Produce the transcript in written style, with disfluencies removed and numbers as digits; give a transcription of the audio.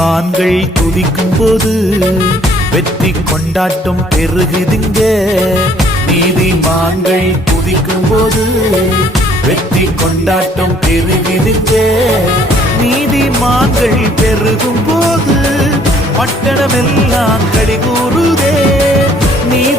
நீதிமான்கள் துதிக்கும் போது வெற்றி கொண்டாட்டம் பெருகுதுங்க. நீதிமான்கள் துதிக்கும் போது வெற்றி கொண்டாட்டம் பெருகுதுங்க. நீதிமான்கள் பெருகும் போது பட்டணமெல்லாம் களி கூறுதே.